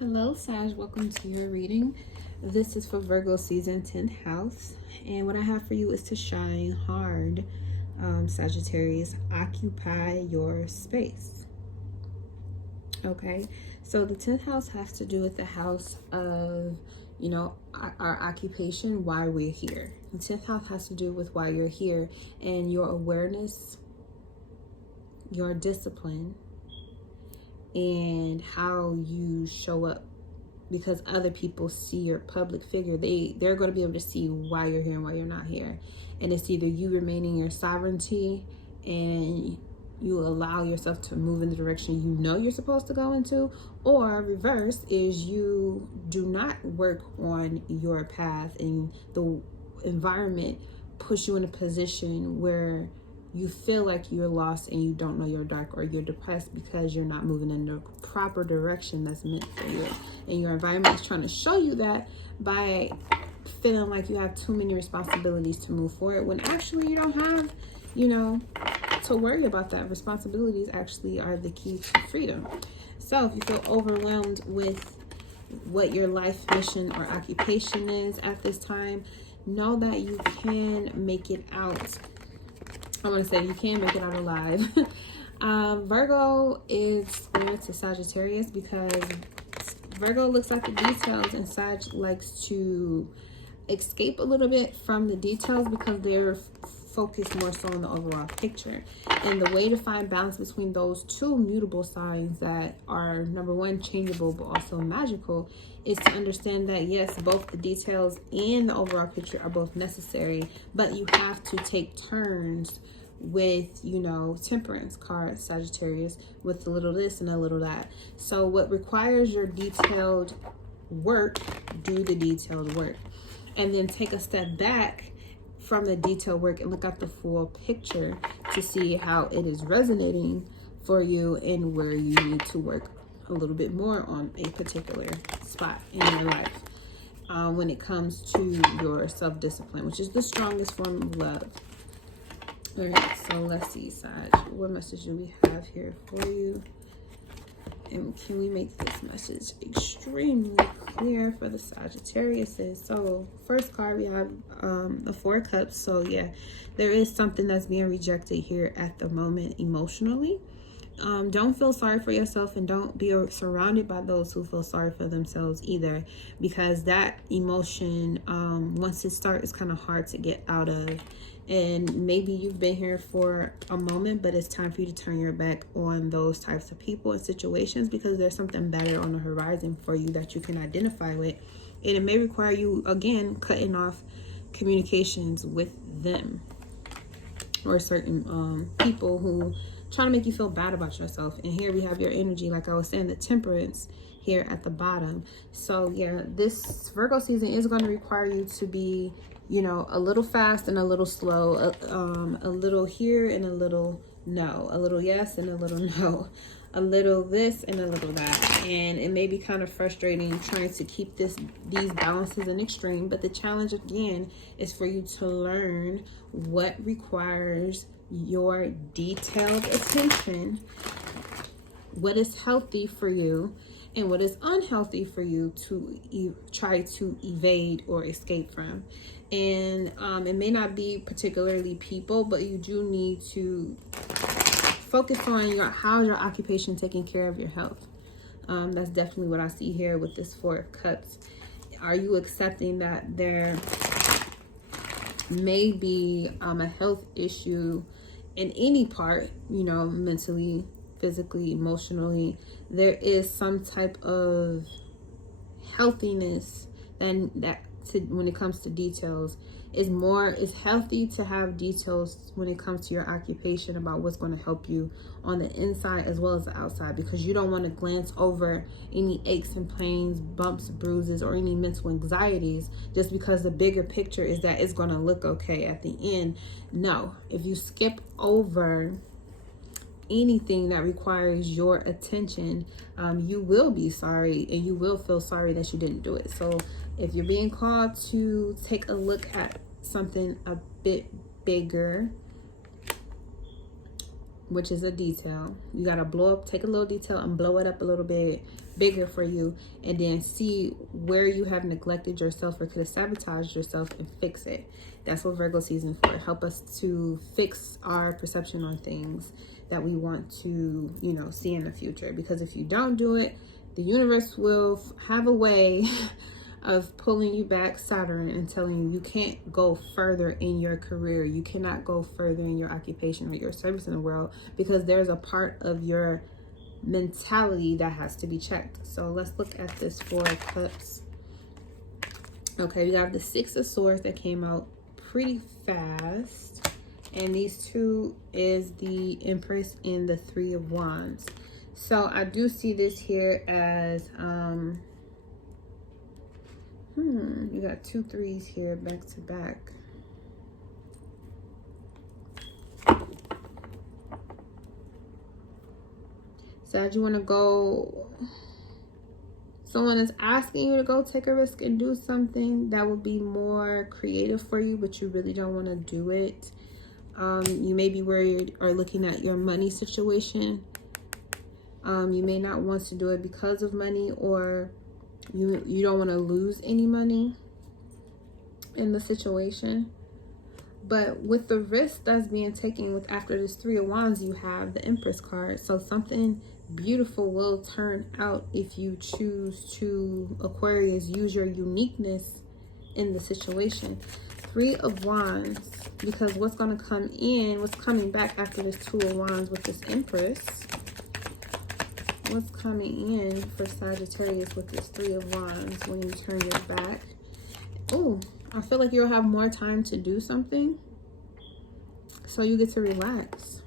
Hello, Sag. Welcome to your reading. This is for Virgo season 10th house. And what I have for you is to shine hard, Sagittarius. Occupy your space. Okay. So the 10th house has to do with the house of, our occupation, why we're here. The 10th house has to do with why you're here and your awareness, your discipline, and how you show up, because other people see your public figure. They're going to be able to see why you're here and why you're not here. And it's either you remaining your sovereignty and you allow yourself to move in the direction you know you're supposed to go into, or reverse is you do not work on your path and the environment push you in a position where you feel like you're lost and you don't know you're dark, or you're depressed because you're not moving in the proper direction that's meant for you. And your environment is trying to show you that by feeling like you have too many responsibilities to move forward, when actually you don't have, to worry about that. Responsibilities actually are the key to freedom. So if you feel overwhelmed with what your life mission or occupation is at this time, know that you can make it out. I want to say you can make it out alive. Virgo is similar to Sagittarius because Virgo looks at the details and Sag likes to escape a little bit from the details because they're focused more so on the overall picture. And the way to find balance between those two mutable signs that are, number one, changeable but also magical, is to understand that yes, both the details and the overall picture are both necessary, but you have to take turns with, temperance card, Sagittarius, with a little this and a little that. So what requires your detailed work, do the detailed work, and then take a step back from the detailed work and look at the full picture to see how it is resonating for you and where you need to work a little bit more on a particular spot in your life when it comes to your self-discipline, which is the strongest form of love. All right, so let's see, Sag, what message do we have here for you? And can we make this message extremely clear for the Sagittariuses? So first card, we have the Four of Cups. So yeah, there is something that's being rejected here at the moment emotionally. Don't feel sorry for yourself, and don't be surrounded by those who feel sorry for themselves either, because that emotion, once it starts, it's kind of hard to get out of. And maybe you've been here for a moment, but it's time for you to turn your back on those types of people and situations, because there's something better on the horizon for you that you can identify with. And it may require you, again, cutting off communications with them or certain people who trying to make you feel bad about yourself. And here we have your energy, like I was saying, the temperance here at the bottom. So yeah, this Virgo season is going to require you to be, a little fast and a little slow, a little here and a little no, a little yes and a little no, a little this and a little that. And it may be kind of frustrating trying to keep these balances in extreme, but the challenge again is for you to learn what requires your detailed attention, what is healthy for you and what is unhealthy for you to try to evade or escape from. And it may not be particularly people, but you do need to focus on how your occupation taking care of your health. That's definitely what I see here with this Four of Cups. Are you accepting that there may be a health issue in any part, mentally, physically, emotionally? There is some type of healthiness when it comes to details. It's healthy to have details when it comes to your occupation about what's going to help you on the inside as well as the outside, because you don't want to glance over any aches and pains, bumps, bruises, or any mental anxieties just because the bigger picture is that it's going to look okay at the end. No, if you skip over anything that requires your attention, you will be sorry, and you will feel sorry that you didn't do it. So if you're being called to take a look at something a bit bigger, which is a detail. You got to blow up, take a little detail and blow it up a little bit bigger for you, and then see where you have neglected yourself or could have sabotaged yourself and fix it. That's what Virgo season for. Help us to fix our perception on things that we want to, you know, see in the future. Because if you don't do it, the universe will have a way of pulling you back, Saturn, and telling you you can't go further in your career. You cannot go further in your occupation or your service in the world, because there's a part of your mentality that has to be checked. So let's look at this Four of Cups. Okay, we got the Six of Swords that came out pretty fast. And these two is the Empress and the Three of Wands. So I do see this here as, you got 2 3s here back to back. So you want to go, someone is asking you to go take a risk and do something that would be more creative for you, but you really don't want to do it. You may be worried or looking at your money situation. You may not want to do it because of money, or you don't want to lose any money in the situation. But with the risk that's being taken with after this Three of Wands, you have the Empress card. So something beautiful will turn out if you choose to, Aquarius, use your uniqueness in the situation. Three of Wands, because what's going to come in, what's coming back after this Two of Wands with this Empress, what's coming in for Sagittarius with this Three of Wands when you turn your back? Oh, I feel like you'll have more time to do something, so you get to relax.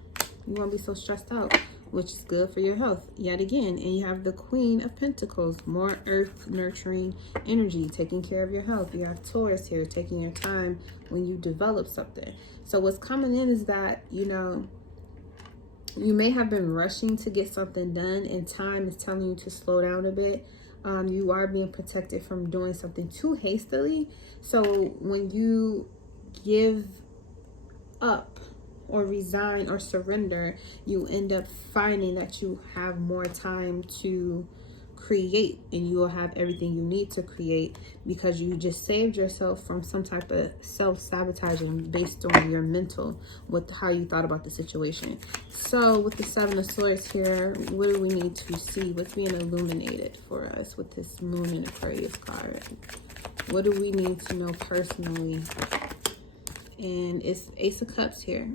You won't be so stressed out, which is good for your health yet again. And you have the Queen of Pentacles, more earth nurturing energy, taking care of your health. You have Taurus here, taking your time when you develop something. So what's coming in is that, you know, you may have been rushing to get something done, and time is telling you to slow down a bit. You are being protected from doing something too hastily. So when you give up or resign or surrender, you end up finding that you have more time to create, and you will have everything you need to create because you just saved yourself from some type of self-sabotaging based on your mental, with how you thought about the situation. So with the Seven of Swords here, what do we need to see? What's being illuminated for us with this Moon and Aquarius card? What do we need to know personally? And it's Ace of Cups here.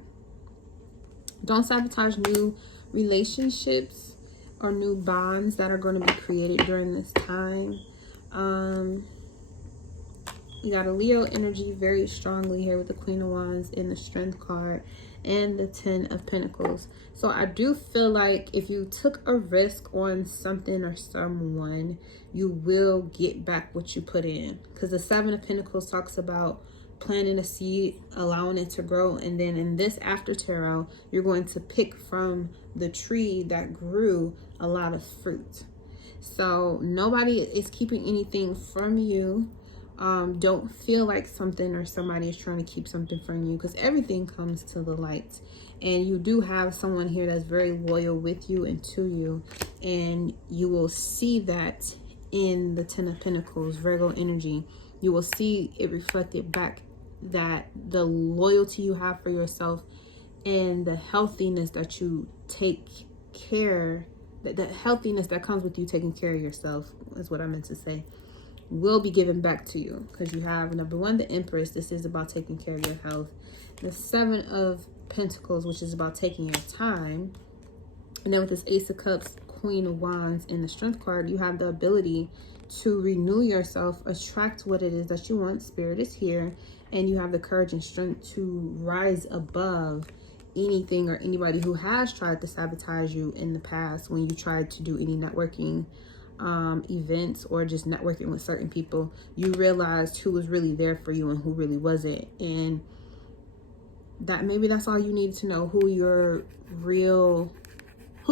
Don't sabotage new relationships or new bonds that are going to be created during this time. You got a Leo energy very strongly here with the Queen of Wands and the Strength card and the Ten of Pentacles. So I do feel like if you took a risk on something or someone, you will get back what you put in. Because the Seven of Pentacles talks about planting a seed, allowing it to grow, and then in this after tarot, you're going to pick from the tree that grew a lot of fruit. So nobody is keeping anything from you. Don't feel like something or somebody is trying to keep something from you, because everything comes to the light. And you do have someone here that's very loyal with you and to you, and you will see that in the Ten of Pentacles, Virgo energy. You will see it reflected back, that the loyalty you have for yourself and the healthiness that you take care, that the healthiness that comes with you taking care of yourself is what I meant to say, will be given back to you. Because you have, number one, the Empress. This is about taking care of your health. The Seven of Pentacles, which is about taking your time. And then with this Ace of Cups, Queen of Wands, and the Strength card, you have the ability to renew yourself, attract what it is that you want. Spirit is here, and you have the courage and strength to rise above anything or anybody who has tried to sabotage you in the past when you tried to do any networking events or just networking with certain people. You realized who was really there for you and who really wasn't, and that maybe that's all you need to know, who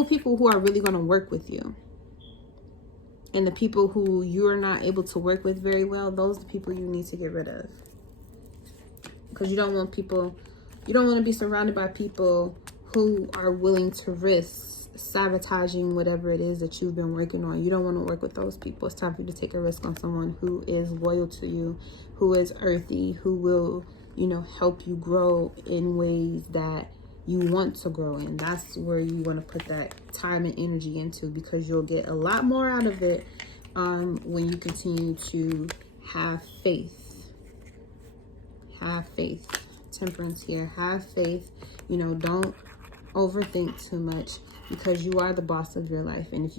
people who are really going to work with you. And the people who you're not able to work with very well, those are the people you need to get rid of. Because you don't want to be surrounded by people who are willing to risk sabotaging whatever it is that you've been working on. You don't want to work with those people. It's time for you to take a risk on someone who is loyal to you, who is earthy, who will, you know, help you grow in ways that you want to grow in. That's where you want to put that time and energy into, because you'll get a lot more out of it when you continue to have faith. Have faith. Temperance here. Have faith. You know, don't overthink too much, because you are the boss of your life. And if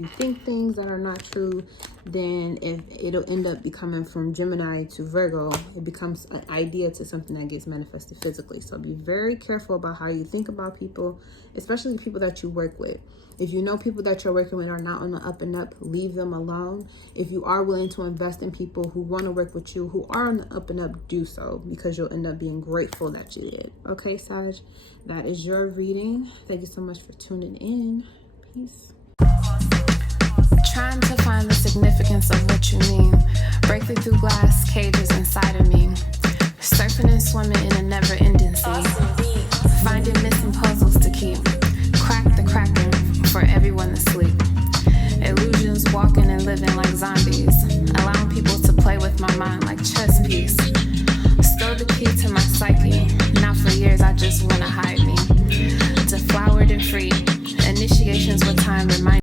you think things that are not true, then if it'll end up becoming from Gemini to Virgo, it becomes an idea to something that gets manifested physically. So be very careful about how you think about people, especially the people that you work with. If you know people that you're working with are not on the up and up, leave them alone. If you are willing to invest in people who want to work with you, who are on the up and up, do so, because you'll end up being grateful that you did. Okay, Sag, that is your reading. Thank you so much for tuning in. Peace. Trying to find the significance of what you mean. Breaking through glass cages inside of me. Surfing and swimming in a never-ending sea. Finding missing puzzles to keep. Crack the cracking for everyone to sleep. Illusions walking and living like zombies. Allowing people to play with my mind like chess piece. Stole the key to my psyche. Now for years I just wanna hide me. Deflowered and free. Initiations with time remind